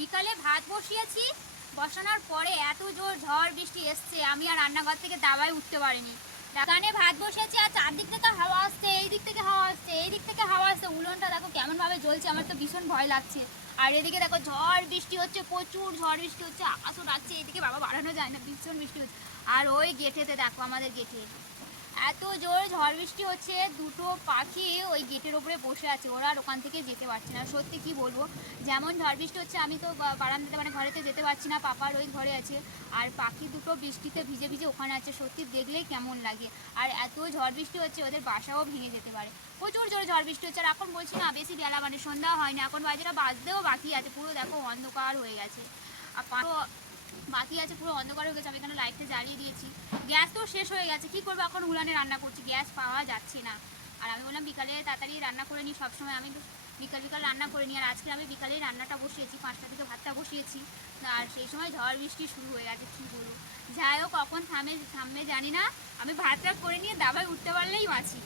বিকালে ভাত বসিয়েছি, বসানোর পরে এত জোর ঝড় বৃষ্টি এসছে আমি আর রান্নাঘর থেকে দাবায় উঠতে পারিনি। দোকানে ভাত বসেছি আর চারদিক থেকে হাওয়া আসছে, এই দিক থেকে হাওয়া আসছে, এই দিক থেকে হাওয়া আসছে, উনুনটা দেখো কেমনভাবে জ্বলছে, আমার তো ভীষণ ভয় লাগছে। আর এদিকে দেখো ঝড় বৃষ্টি হচ্ছে, প্রচুর ঝড় বৃষ্টি হচ্ছে, আকাশও ডাকছে, এদিকে বাবা বাড়ানো যায় না, ভীষণ বৃষ্টি হচ্ছে। আর ওই গেটেতে দেখো, আমাদের গেটে এত জোর ঝড় বৃষ্টি হচ্ছে, দুটো পাখি ওই গেটের ওপরে বসে আছে, ওরা আর ওখান থেকে যেতে পারছে না। সত্যি কি বলবো, যেমন ঝড় বৃষ্টি হচ্ছে আমি তো বারান্দাতে মানে ঘরেতে যেতে পারছি না, পাপার ওই ঘরে আছে, আর পাখি দুটো বৃষ্টিতে ভিজে ভিজে ওখানে আছে, সত্যি দেখলেই কেমন লাগে। আর এত ঝড় বৃষ্টি হচ্ছে ওদের বাসাও ভেঙে যেতে পারে, প্রচুর জোরে ঝড় বৃষ্টি হচ্ছে। আর এখন বলছি না বেশি বেলা, মানে সন্ধ্যা হয় না, এখন বাজেটা বাজতেও বাকি আছে, পুরো দেখো অন্ধকার হয়ে গেছে, আর বাকি আছে, পুরো অন্ধকার হয়ে গেছে। আমি এখানে লাইটটা জ্বালিয়ে দিয়েছি, গ্যাস তো শেষ হয়ে গেছে, কি করবো এখন উলানে রান্না করছি, গ্যাস পাওয়া যাচ্ছে না। আর আমি বললাম বিকালে তাড়াতাড়ি রান্না করে নিই, সবসময় আমি বিকাল বিকাল রান্না করে নিই, আর আজকে আমি বিকালেই রান্নাটা বসিয়েছি, 5টা থেকে ভাতটা বসিয়েছি। আর সেই সময় ঝড় বৃষ্টি শুরু হয়ে গেছে, কী বলবো। যাই হোক কখন থামবে জানি না, আমি ভাতটা করে নিয়ে দাবায় উঠতে পারলেই বাঁচি।